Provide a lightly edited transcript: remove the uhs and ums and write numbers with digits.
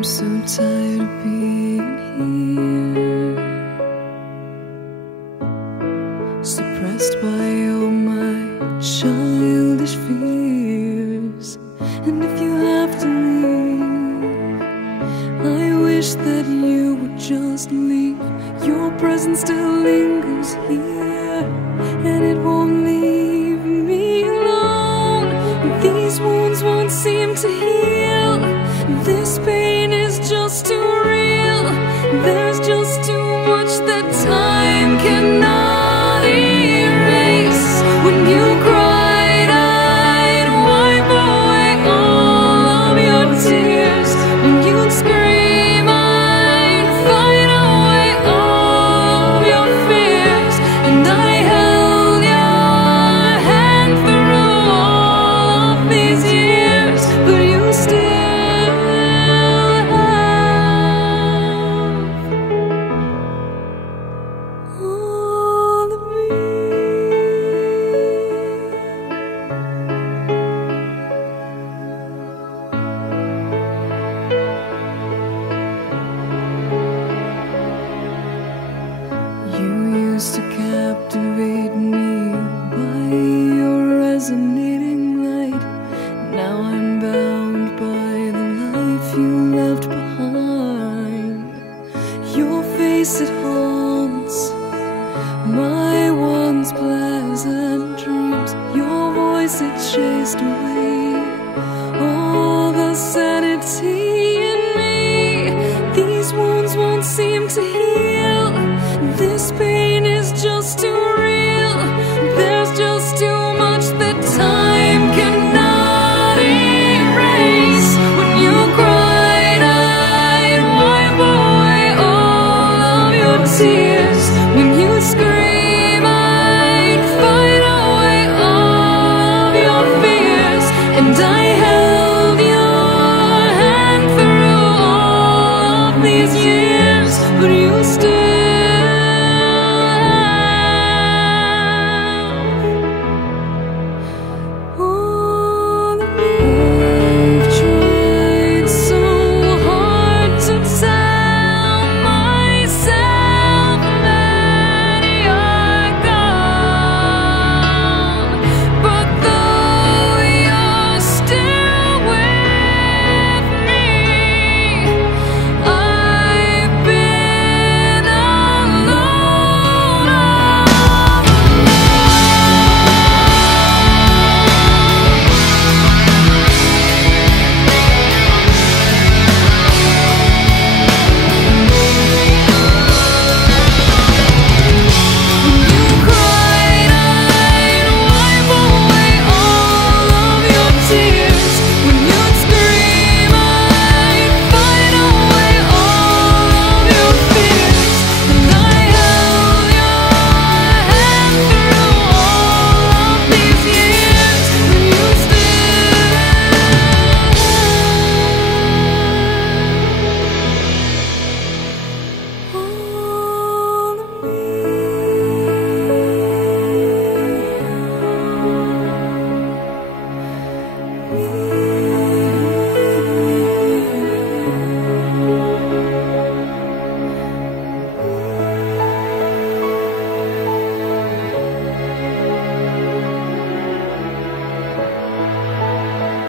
I'm so tired of being here, suppressed by all my childish fears. And if you have to leave, I wish that you would just leave. Your presence still lingers here, and it won't leave me alone. These wounds won't seem to heal. This pain is just too real. There's just too much that time cannot erase. When you cried, I'd wipe away all of your tears. When you'd scream, I'd fight away all of your fears. And I held your hand through all of these years, but you still to captivate me by your resonating light. Now I'm bound by the life you left behind. Your face, it haunts my once pleasant dreams. Your voice, it chased away all the sanity in me. These wounds won't seem to heal. This pain is just too real. There's just too much that time cannot erase. When you cried, I'd wipe away all of your tears. When you scream, I'd fight away all of your fears. And I held your hand through all of these years, but you still